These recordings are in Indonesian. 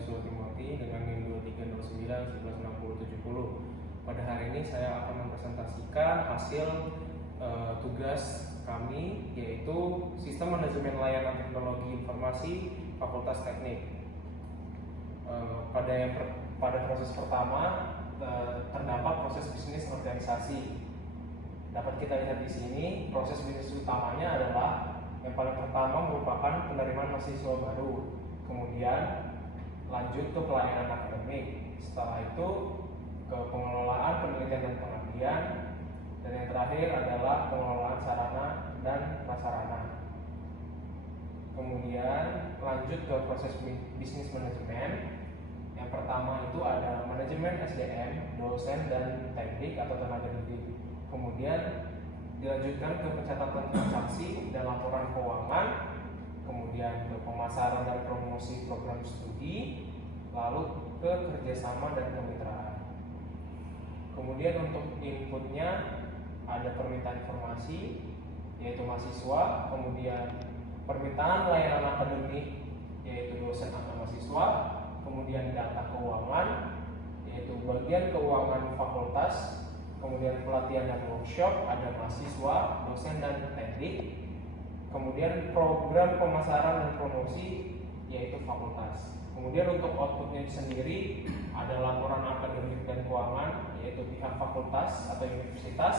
Yosua Timothy dengan NIM 2309116070. Pada hari ini saya akan mempresentasikan hasil tugas kami, yaitu Sistem Manajemen Layanan Teknologi Informasi Fakultas Teknik. Pada proses pertama terdapat proses bisnis organisasi. Dapat kita lihat di sini, proses bisnis utamanya adalah yang paling pertama merupakan penerimaan mahasiswa baru, kemudian lanjut ke pelayanan akademik, setelah itu ke pengelolaan penelitian dan pengabdian, dan yang terakhir adalah pengelolaan sarana dan prasarana. Kemudian lanjut ke proses bisnis manajemen. Yang pertama itu ada manajemen SDM, dosen dan teknik atau tenaga didik. Kemudian dilanjutkan ke pencatatan transaksi dan laporan keuangan, kemudian ke pemasaran dan promosi program studi, lalu ke kerjasama dan kemitraan. Kemudian untuk inputnya ada permintaan informasi, yaitu mahasiswa, kemudian permintaan layanan akademik, yaitu dosen atau mahasiswa, kemudian data keuangan, yaitu bagian keuangan fakultas, kemudian pelatihan dan workshop, ada mahasiswa, dosen dan teknik, kemudian program pemasaran dan promosi, yaitu fakultas. Kemudian untuk outputnya sendiri ada laporan akademik dan keuangan, yaitu pihak fakultas atau universitas,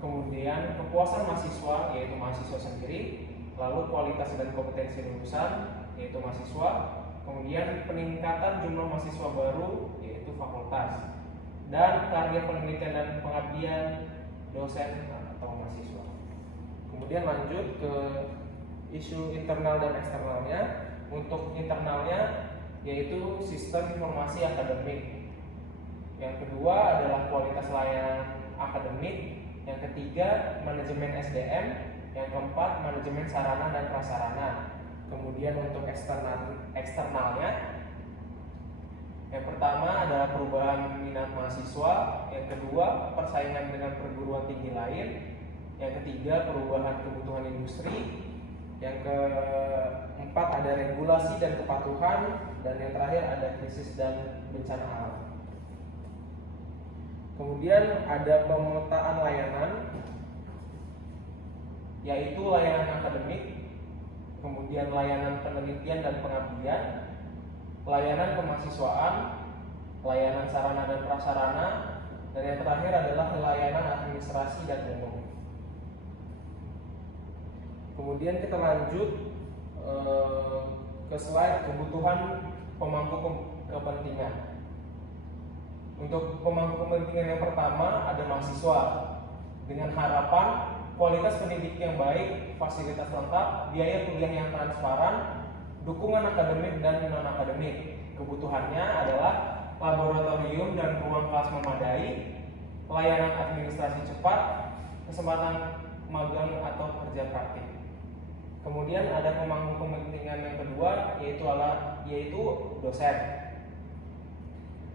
kemudian kepuasan mahasiswa, yaitu mahasiswa sendiri, lalu kualitas dan kompetensi lulusan, yaitu mahasiswa, kemudian peningkatan jumlah mahasiswa baru, yaitu fakultas, dan karya penelitian dan pengabdian dosen atau mahasiswa. Kemudian lanjut ke isu internal dan eksternalnya. Untuk internalnya yaitu sistem informasi akademik. Yang kedua adalah kualitas layanan akademik. Yang ketiga manajemen SDM. Yang keempat manajemen sarana dan prasarana. Kemudian untuk eksternalnya, yang pertama adalah perubahan minat mahasiswa, yang kedua persaingan dengan perguruan tinggi lain, yang ketiga perubahan kebutuhan industri, yang keempat ada regulasi dan kepatuhan, dan yang terakhir ada krisis dan bencana alam. Kemudian ada pemetaan layanan, yaitu layanan akademik, kemudian layanan penelitian dan pengabdian, layanan kemahasiswaan, layanan sarana dan prasarana, dan yang terakhir adalah layanan administrasi dan umum. Kemudian kita lanjut ke slide kebutuhan pemangku kepentingan. Untuk pemangku kepentingan yang pertama ada mahasiswa, dengan harapan kualitas pendidik yang baik, fasilitas lengkap, biaya kuliah yang transparan, dukungan akademik dan non-akademik. Kebutuhannya adalah laboratorium dan ruang kelas memadai, layanan administrasi cepat, kesempatan magang atau kerja praktik. Kemudian ada pemangku kepentingan yang kedua, yaitu dosen.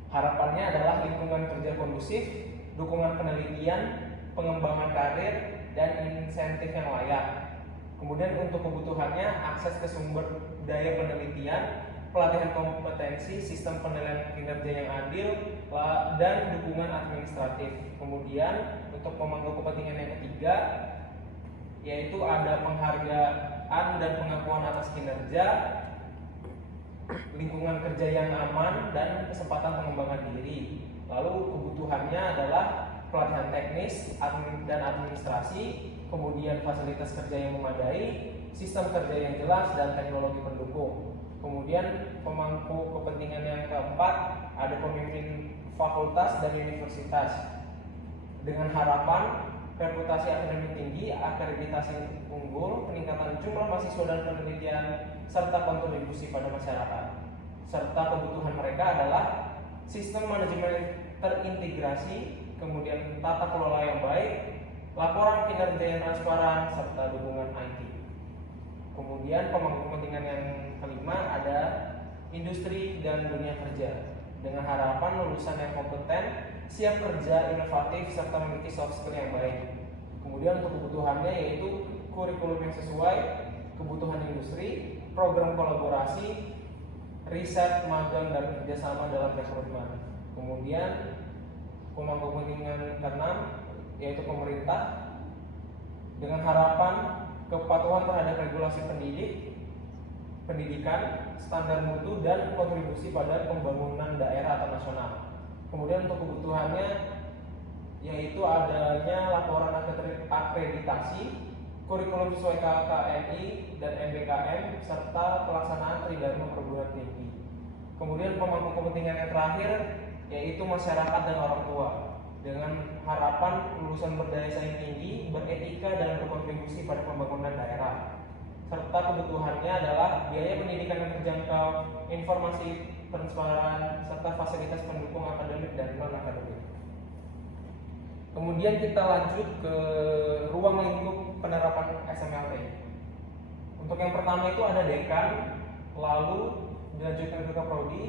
Harapannya adalah lingkungan kerja kondusif, dukungan penelitian, pengembangan karir, dan insentif yang layak. Kemudian untuk kebutuhannya akses ke sumber daya penelitian, pelatihan kompetensi, sistem penilaian kinerja yang adil, dan dukungan administratif. Kemudian untuk pemangku kepentingan yang ketiga, yaitu ada penghargaan dan pengakuan atas kinerja, lingkungan kerja yang aman, dan kesempatan pengembangan diri. Lalu kebutuhannya adalah pelatihan teknis dan administrasi, kemudian fasilitas kerja yang memadai, sistem kerja yang jelas, dan teknologi pendukung. Kemudian pemangku kepentingan yang keempat ada pemimpin fakultas dan universitas, dengan harapan reputasi akademik tinggi, akreditasi unggul, peningkatan jumlah mahasiswa dan penelitian, serta kontribusi pada masyarakat. Serta kebutuhan mereka adalah sistem manajemen terintegrasi, kemudian tata kelola yang baik, laporan kinerja yang transparan, serta dukungan IT. Kemudian pemangku kepentingan yang kelima ada industri dan dunia kerja, dengan harapan lulusan yang kompeten, siap kerja, inovatif, serta memiliki soft skill yang baik. Kemudian untuk kebutuhannya yaitu kurikulum yang sesuai kebutuhan industri, program kolaborasi, riset, magang, dan kerjasama dalam rekrutmen. Kemudian pemangku kepentingan keenam yaitu pemerintah dengan harapan kepatuhan terhadap regulasi pendidikan, standar mutu, dan kontribusi pada pembangunan daerah atau nasional. Kemudian untuk kebutuhannya yaitu adanya laporan akreditasi, kurikulum sesuai KKNI dan MBKM, serta pelaksanaan tridharma perguruan tinggi. Kemudian pemangku kepentingan yang terakhir yaitu masyarakat dan orang tua dengan harapan lulusan berdaya saing tinggi, beretika, dan berkontribusi pada pembangunan daerah. Serta kebutuhannya adalah biaya pendidikan yang terjangkau, informasi transparan, serta fasilitas pendukung akademik dan non-akademik. Kemudian kita lanjut ke ruang lingkup penerapan SMLT. Untuk yang pertama itu ada dekan, lalu dilanjutkan ke prodi,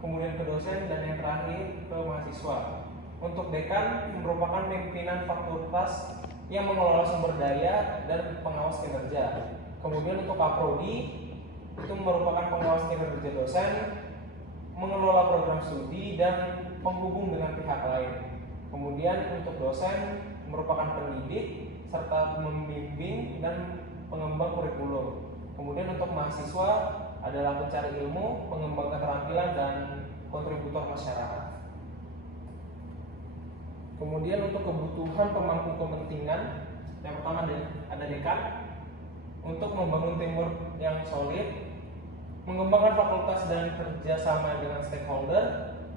kemudian ke dosen, dan yang terakhir ke mahasiswa. Untuk dekan merupakan pimpinan fakultas yang mengelola sumber daya dan pengawas kinerja. Kemudian untuk kaprodi itu merupakan pengawas kinerja dosen, mengelola program studi, dan penghubung dengan pihak lain. Kemudian untuk dosen merupakan pendidik serta membimbing dan pengembang kurikulum. Kemudian untuk mahasiswa adalah pencari ilmu, pengembang keterampilan, dan kontributor masyarakat. Kemudian untuk kebutuhan pemangku kepentingan, yang pertama ada dekan untuk membangun teamwork yang solid, mengembangkan fakultas dan kerjasama dengan stakeholder,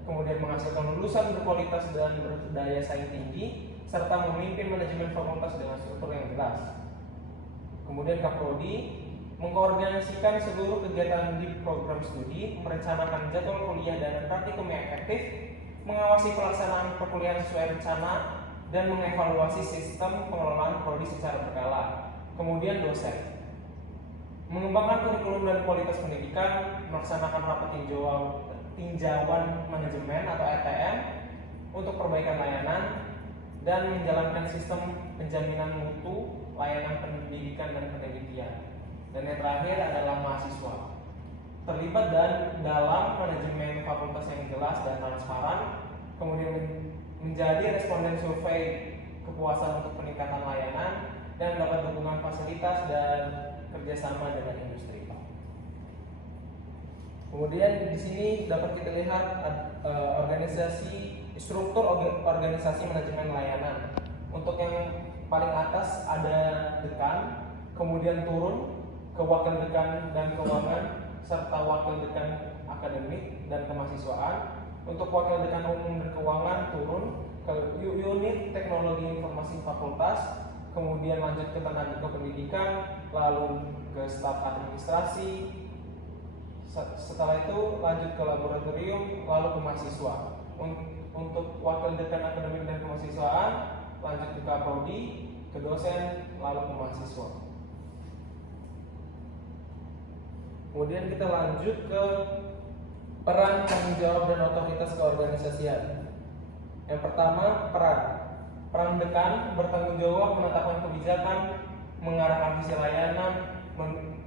kemudian menghasilkan lulusan berkualitas dan berdaya saing tinggi, serta memimpin manajemen fakultas dengan struktur yang jelas. Kemudian kaprodi mengkoordinasikan seluruh kegiatan di program studi, merencanakan jadwal kuliah dan praktikum yang efektif, mengawasi pelaksanaan perkuliahan sesuai rencana, dan mengevaluasi sistem pengelolaan prodi secara berkala. Kemudian dosen mengembangkan kurikulum dan kualitas pendidikan, melaksanakan rapat tinjauan manajemen atau RTM untuk perbaikan layanan, dan menjalankan sistem penjaminan mutu layanan pendidikan dan penelitian. Dan yang terakhir adalah mahasiswa, terlibat dalam manajemen fakultas yang jelas dan transparan, kemudian menjadi responden survei kepuasan untuk peningkatan layanan, dan dapat dukungan fasilitas dan kerjasama dengan industri. Kemudian di sini dapat kita lihat struktur organisasi manajemen layanan. Untuk yang paling atas ada dekan, kemudian turun ke wakil dekan dan keuangan, serta wakil dekan akademik dan kemahasiswaan. Untuk wakil dekan umum dan keuangan turun ke unit teknologi informasi fakultas, kemudian lanjut ke tenaga kependidikan, lalu ke staf administrasi. Setelah itu lanjut ke laboratorium, lalu ke mahasiswa. Untuk wakil dekan akademik dan kemahasiswaan lanjut ke kaprodi, ke dosen, lalu ke mahasiswa. Kemudian kita lanjut ke peran, tanggung jawab, dan otoritas keorganisasian. Yang pertama, peran dekan bertanggung jawab menetapkan kebijakan, mengarahkan visi layanan,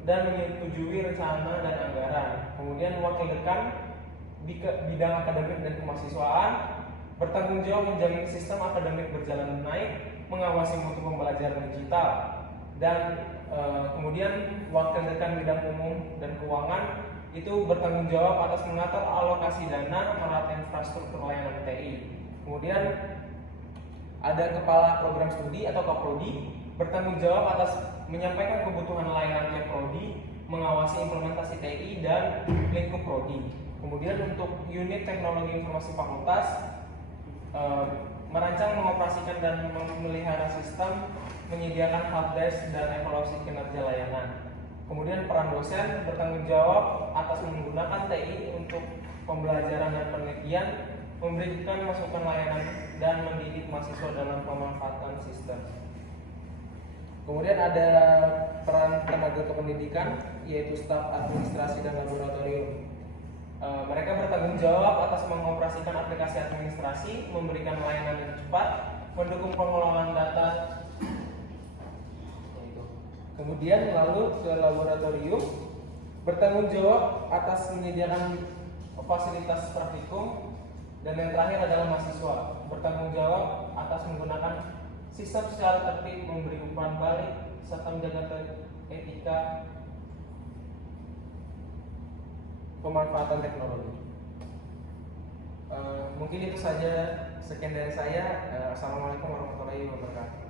dan menyetujui rencana dan anggaran. Kemudian wakil dekan di bidang akademik dan kemahasiswaan bertanggung jawab menjamin sistem akademik berjalan naik, mengawasi mutu pembelajaran digital, dan kemudian wakil dekan bidang umum dan keuangan itu bertanggung jawab atas mengatur alokasi dana, merata infrastruktur layanan TI. Kemudian ada kepala program studi atau kaprodi bertanggung jawab atas menyampaikan kebutuhan layanan tiap prodi, mengawasi implementasi TI dan lingkup prodi. Kemudian untuk unit teknologi informasi fakultas merancang, mengoperasikan, dan memelihara sistem, menyediakan helpdesk dan evaluasi kinerja layanan. Kemudian peran dosen bertanggung jawab atas menggunakan TI untuk pembelajaran dan penelitian, memberikan masukan layanan, dan mendidik mahasiswa dalam pemanfaatan sistem. Kemudian ada peran tenaga kependidikan, yaitu staf administrasi dan laboratorium. Mereka bertanggung jawab atas mengoperasikan aplikasi administrasi, memberikan layanan yang cepat, mendukung pengelolaan data. Kemudian lalu ke laboratorium. bertanggung jawab atas menyediakan fasilitas praktikum, dan yang terakhir adalah mahasiswa, bertanggung jawab atas menggunakan sistem secara tertib, memberi umpan balik, serta menjaga etika pemanfaatan teknologi. Mungkin itu saja, sekian dari saya. Assalamualaikum warahmatullahi wabarakatuh.